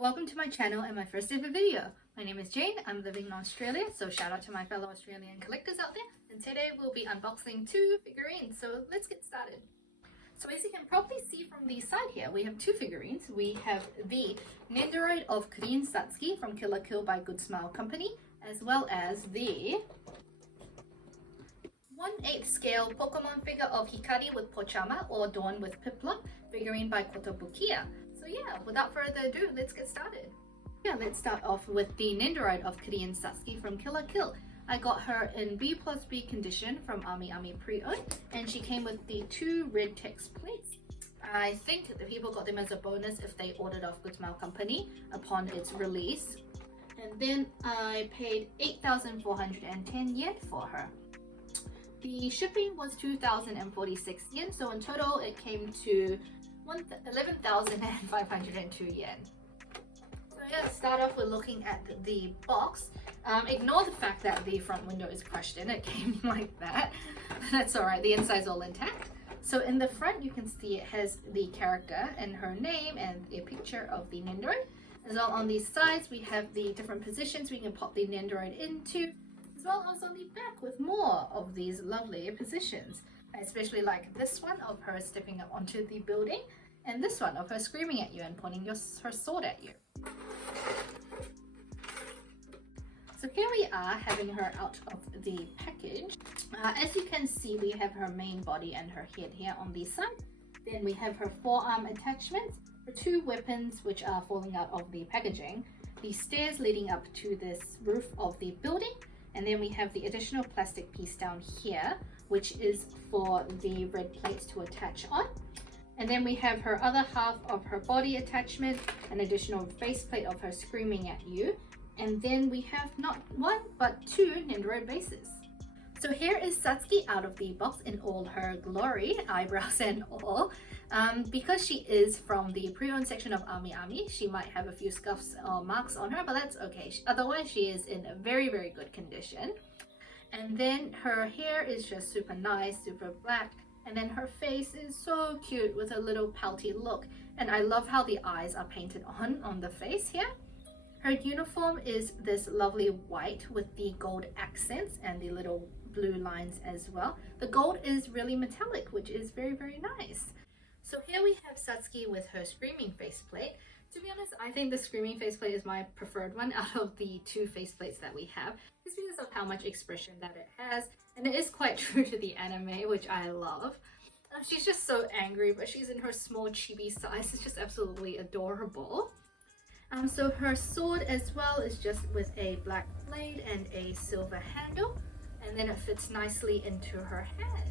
welcome to my channel and my first ever video. My name is Jane, I'm living in Australia, so shout out to my fellow Australian collectors out there. And today we'll be unboxing two figurines, so let's get started. So as you can probably see from the side here, we have two figurines. We have the Nendoroid of Korean Satsuki from Kill la Kill by Good Smile Company, as well as the 1/8 scale Pokemon figure of Hikari with Pochama or Dawn with Piplup figurine by Kotobukiya. So yeah, without further ado, let's get started. Yeah, let's start off with the Nendoroid of Korean Satsuki from Kill la Kill. I got her in B+B condition from AMIAMI pre-owned, and she came with the two red text plates. I think the people got them as a bonus if they ordered off Good Smile Company upon its release. And then I paid 8,410 yen for her. The shipping was 2,046 yen, so in total it came to 11,502 yen. So yeah, let's start off with looking at the box. Ignore the fact that the front window is crushed in, it came like that. That's alright, the inside's all intact. So in the front you can see it has the character and her name and a picture of the Nendoroid. As well on these sides we have the different positions we can pop the Nendoroid into, as well as on the back with more of these lovely positions. I especially like this one of her stepping up onto the building, and this one of her screaming at you and pointing her sword at you. So here we are having her out of the package. As you can see, we have her main body and her head here on the side. Then we have her forearm attachments, her two weapons which are falling out of the packaging, the stairs leading up to this roof of the building, and then we have the additional plastic piece down here which is for the red plates to attach on. And then we have her other half of her body attachment, an additional faceplate of her screaming at you. And then we have not one, but two Nendoroid bases. So here is Satsuki out of the box in all her glory, eyebrows and all. Because she is from the pre-owned section of AMIAMI, she might have a few scuffs or marks on her, but that's okay. Otherwise, she is in a very, very good condition. And then her hair is just super nice, super black. And then her face is so cute with a little pouty look. And I love how the eyes are painted on the face here. Her uniform is this lovely white with the gold accents and the little blue lines as well. The gold is really metallic, which is very, very nice. So here we have Satsuki with her screaming faceplate. To be honest, I think the screaming faceplate is my preferred one out of the two faceplates that we have, just because of how much expression that it has, and it is quite true to the anime, which I love. She's just so angry, but she's in her small chibi size. It's just absolutely adorable. So her sword as well is just with a black blade and a silver handle, and then it fits nicely into her hand.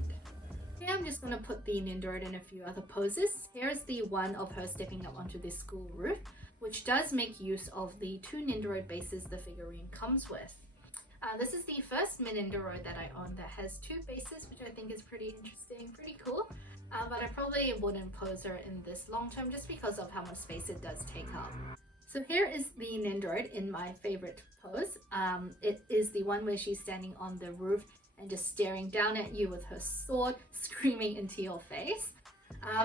Here I'm just going to put the Nendoroid in a few other poses. Here's the one of her stepping up onto the school roof, which does make use of the two Nendoroid bases the figurine comes with. This is the first Nendoroid that I own that has two bases, which I think is pretty interesting, pretty cool. But I probably wouldn't pose her in this long term just because of how much space it does take up. So here is the Nendoroid in my favorite pose. It is the one where she's standing on the roof and just staring down at you with her sword, screaming into your face.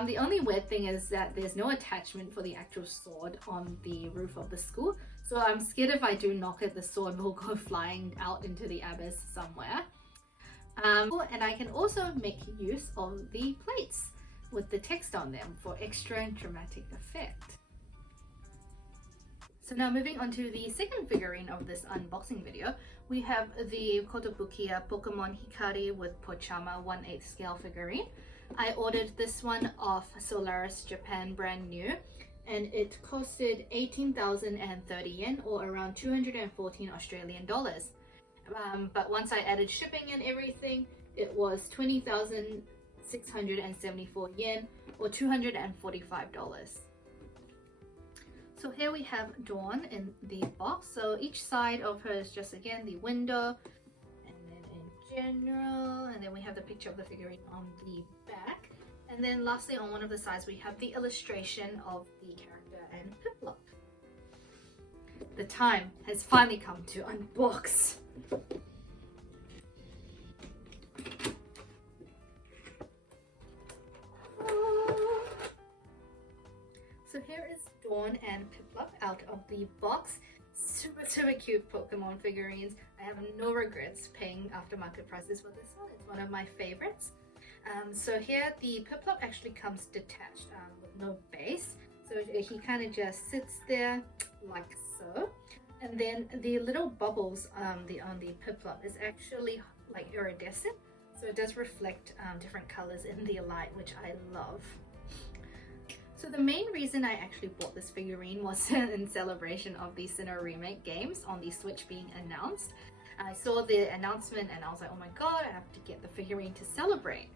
The only weird thing is that there's no attachment for the actual sword on the roof of the school, so I'm scared if I do knock it, the sword will go flying out into the abyss somewhere. And I can also make use of the plates with the text on them for extra dramatic effect. So now moving on to the second figurine of this unboxing video, we have the Kotobukiya Pokemon Hikari with Pochama 1/8 scale figurine. I ordered this one off Solaris Japan brand new, and it costed 18,030 yen or around 214 Australian dollars. But once I added shipping and everything, it was 20,674 yen or $245. So here we have Dawn in the box. So each side of her is just again the window, and then in general, and then we have the picture of the figurine on the back. And then lastly on one of the sides we have the illustration of the character and Piplup. The time has finally come to unbox. So here is Dawn and Piplup out of the box. Super cute Pokemon figurines. I have no regrets paying aftermarket prices for this one. It's one of my favorites. So here the Piplup actually comes detached with no base. So he kind of just sits there like so. And then the little bubbles on the Piplup is actually like iridescent. So it does reflect different colors in the light, which I love. So the main reason I actually bought this figurine was in celebration of the Sinnoh remake games on the Switch being announced. I saw the announcement and I was like, oh my god, I have to get the figurine to celebrate.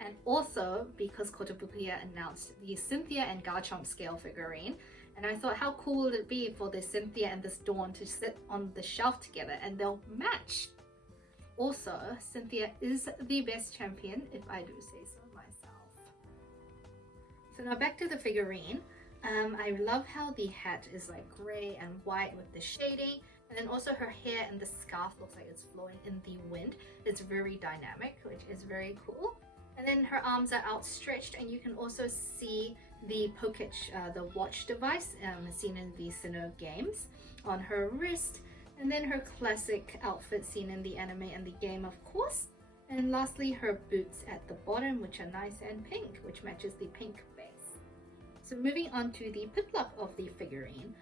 And also because Kotobukiya announced the Cynthia and Garchomp scale figurine, and I thought how cool would it be for this Cynthia and this Dawn to sit on the shelf together and they'll match. Also, Cynthia is the best champion, if I do say so myself. So now back to the figurine. I love how the hat is like grey and white with the shading, and then also her hair and the scarf looks like it's flowing in the wind. It's very dynamic, which is very cool. And then her arms are outstretched, and you can also see the Poketch, the watch device seen in the Sinnoh games on her wrist. And then her classic outfit seen in the anime and the game, of course. And lastly, her boots at the bottom, which are nice and pink, which matches the pink base. So moving on to the Piplup of the figurine.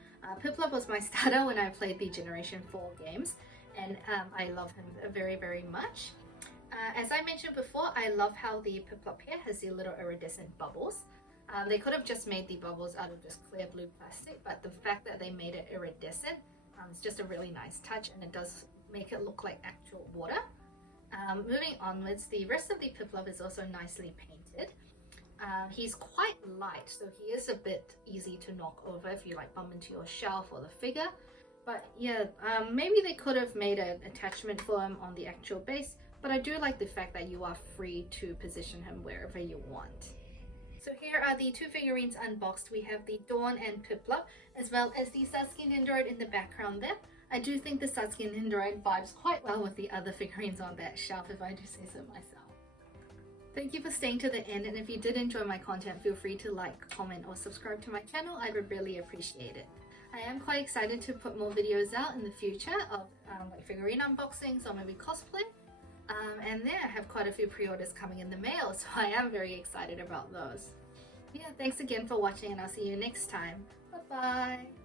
Piplup was my starter when I played the Generation 4 games, and I love him very much. As I mentioned before, I love how the Piplup here has the little iridescent bubbles. They could have just made the bubbles out of just clear blue plastic, but the fact that they made it iridescent, it's just a really nice touch, and it does make it look like actual water. Moving onwards, the rest of the Piplup is also nicely painted. He's quite light, so he is a bit easy to knock over if you like bump into your shelf or the figure. But yeah, maybe they could have made an attachment for him on the actual base, but I do like the fact that you are free to position him wherever you want. So here are the two figurines unboxed. We have the Dawn and Piplup, as well as the Sasuke Nindoroid in the background there. I do think the Sasuke Nindoroid vibes quite well with the other figurines on that shelf, if I do say so myself. Thank you for staying to the end, and if you did enjoy my content, feel free to like, comment or subscribe to my channel. I would really appreciate it. I am quite excited to put more videos out in the future of like figurine unboxings or maybe cosplay. And there I have quite a few pre-orders coming in the mail, so I am very excited about those. Yeah, thanks again for watching, and I'll see you next time. Bye bye!